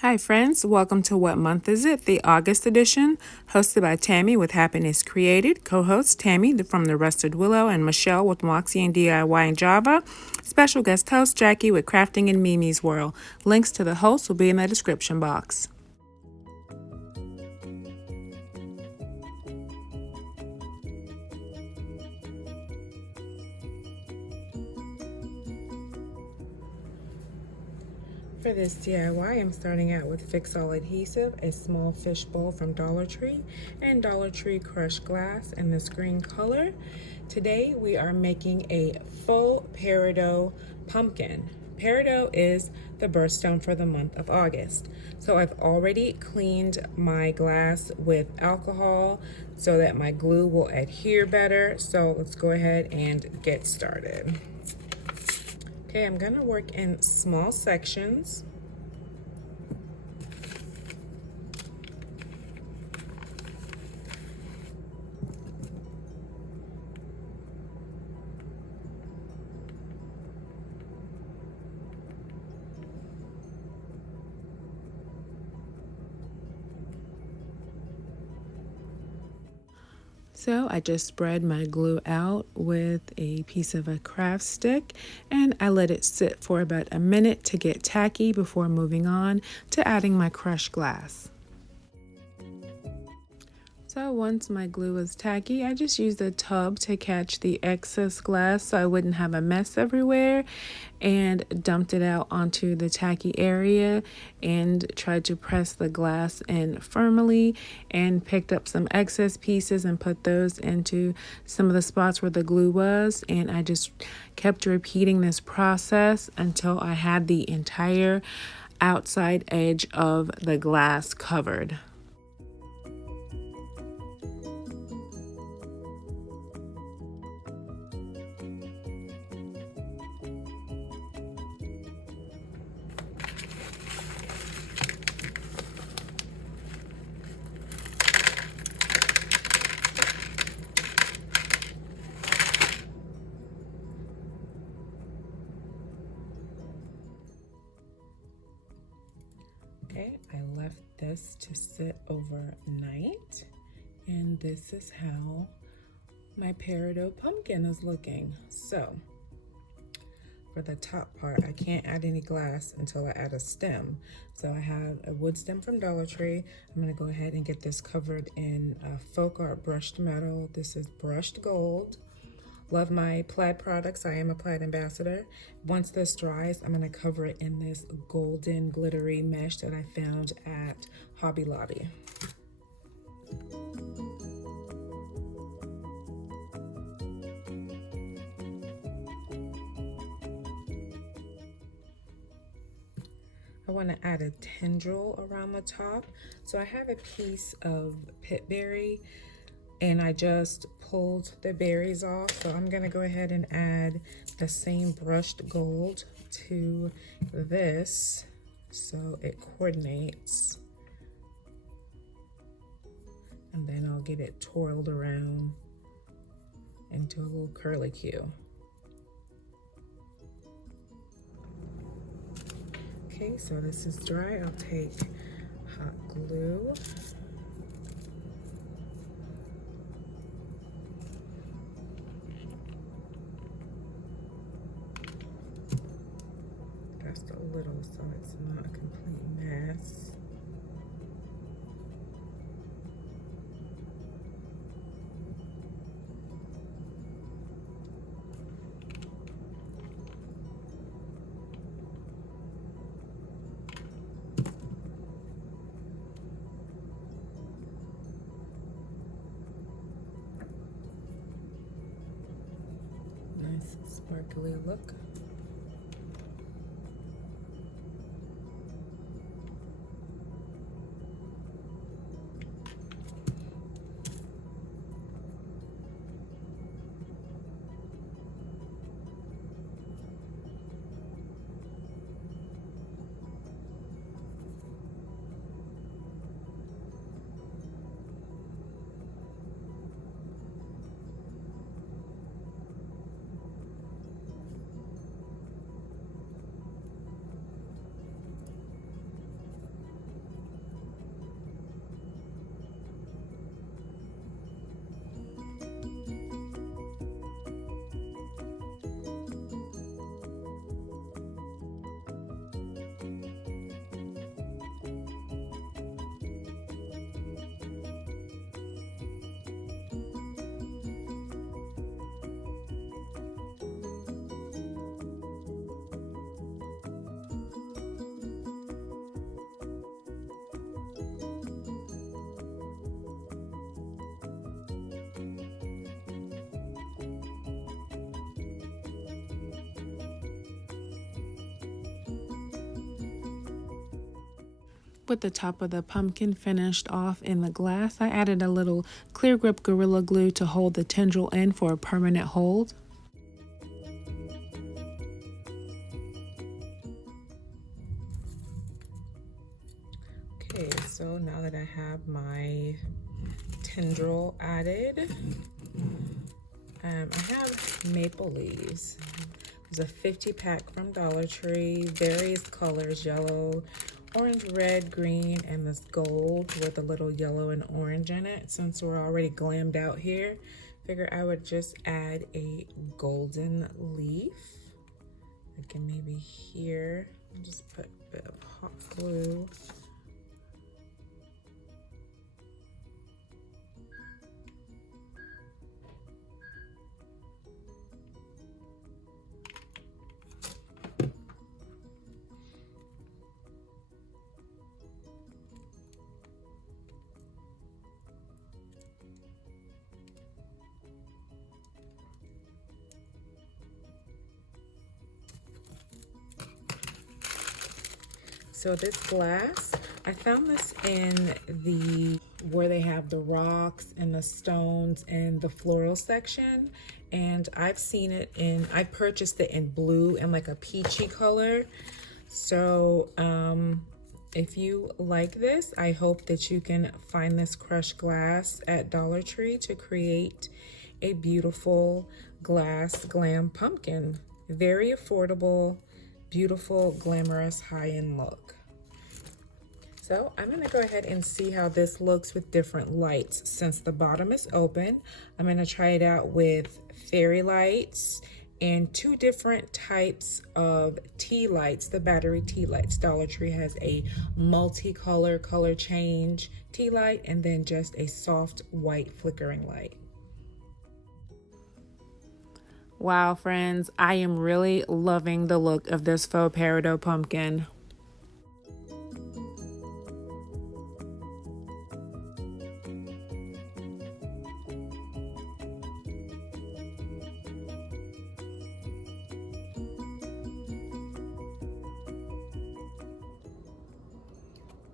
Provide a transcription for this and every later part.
Hi, friends. Welcome to What Month Is It? The August edition, hosted by Tammy with Happiness Created, co hosts Tammy from The Rusted Willow, and Michelle with Moxie and DIY and Java. Special guest host Jackie with Crafting in Mimi's World. Links to the hosts will be in the description box. For this DIY, I'm starting out with Fix-All adhesive, a small fishbowl from Dollar Tree, and Dollar Tree crushed glass in this green color. Today we are making a faux peridot pumpkin. Peridot is the birthstone for the month of August. So I've already cleaned my glass with alcohol so that my glue will adhere better. So let's go ahead and get started. Okay, I'm gonna work in small sections. So I just spread my glue out with a piece of a craft stick and I let it sit for about a minute to get tacky before moving on to adding my crushed glass. So once my glue was tacky, I just used a tub to catch the excess glass so I wouldn't have a mess everywhere, and dumped it out onto the tacky area and tried to press the glass in firmly, and picked up some excess pieces and put those into some of the spots where the glue was, and I just kept repeating this process until I had the entire outside edge of the glass covered. Okay, I left this to sit overnight, and this is how my peridot pumpkin is looking. So for the top part, I can't add any glass until I add a stem. So I have a wood stem from Dollar Tree. I'm gonna go ahead and get this covered in folk art brushed metal. This is brushed gold. Love my plaid products. I am a plaid ambassador. Once this dries, I'm gonna cover it in this golden glittery mesh that I found at HobbyLobby. I want to add a tendril around the top. So I have a piece of pitberry and I just pulled the berries off. So I'm gonna go ahead and add the same brushed gold to this so it coordinates. And then I'll get it twirled around into a little curlicue. Okay, so this is dry. I'll take hot glue. Just a little so it's not a complete mess. Nice sparkly look. With the top of the pumpkin finished off in the glass, I added a little clear grip Gorilla Glue to hold the tendril in for a permanent hold. Okay, so now that I have my tendril added, I have maple leaves. There's a 50 pack from Dollar Tree, various colors, yellow, orange, red, green, and this gold with a little yellow and orange in it. Since we're already glammed out here, figure I would just add a golden leaf. I can maybe here, I'll just put a bit of hot glue. So this glass, I found this in the, where they have the rocks and the stones and the floral section. And I've seen it in, I purchased it in blue and like a peachy color. So if you like this, I hope that you can find this crushed glass at Dollar Tree to create a beautiful glass glam pumpkin. Very affordable, beautiful, glamorous, high-end look. So I'm gonna go ahead and see how this looks with different lights. Since the bottom is open, I'm gonna try it out with fairy lights and 2 different types of tea lights, the battery tea lights. Dollar Tree has a multicolor color change tea light and then just a soft white flickering light. Wow, friends, I am really loving the look of this faux peridot pumpkin.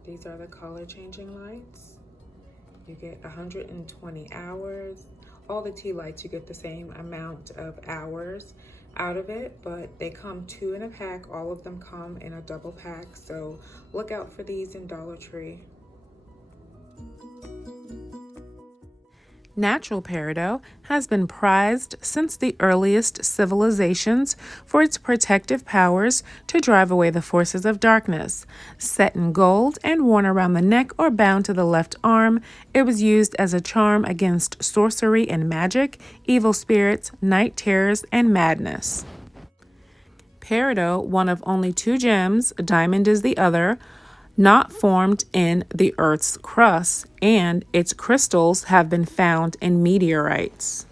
These are the color changing lights. You get 120 hours. All the tea lights, you get the same amount of hours out of it, but they come 2 in a pack. All of them come in a double pack. So look out for these in Dollar Tree. Natural peridot has been prized since the earliest civilizations for its protective powers to drive away the forces of darkness. Set in gold and worn around the neck or bound to the left arm, it was used as a charm against sorcery and magic, evil spirits, night terrors, and madness. Peridot, one of only 2 gems, diamond is the other, not formed in the Earth's crust, and its crystals have been found in meteorites.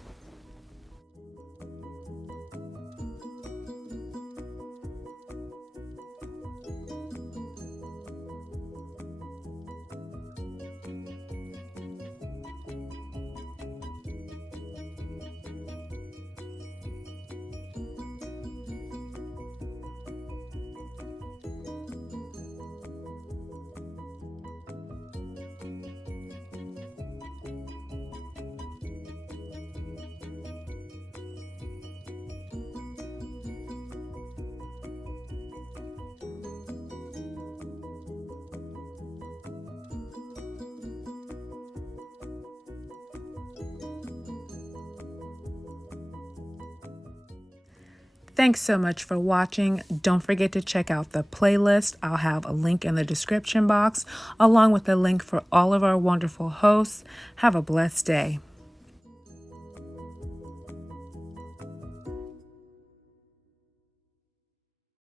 Thanks so much for watching. Don't forget to check out the playlist. I'll have a link in the description box, along with a link for all of our wonderful hosts. Have a blessed day.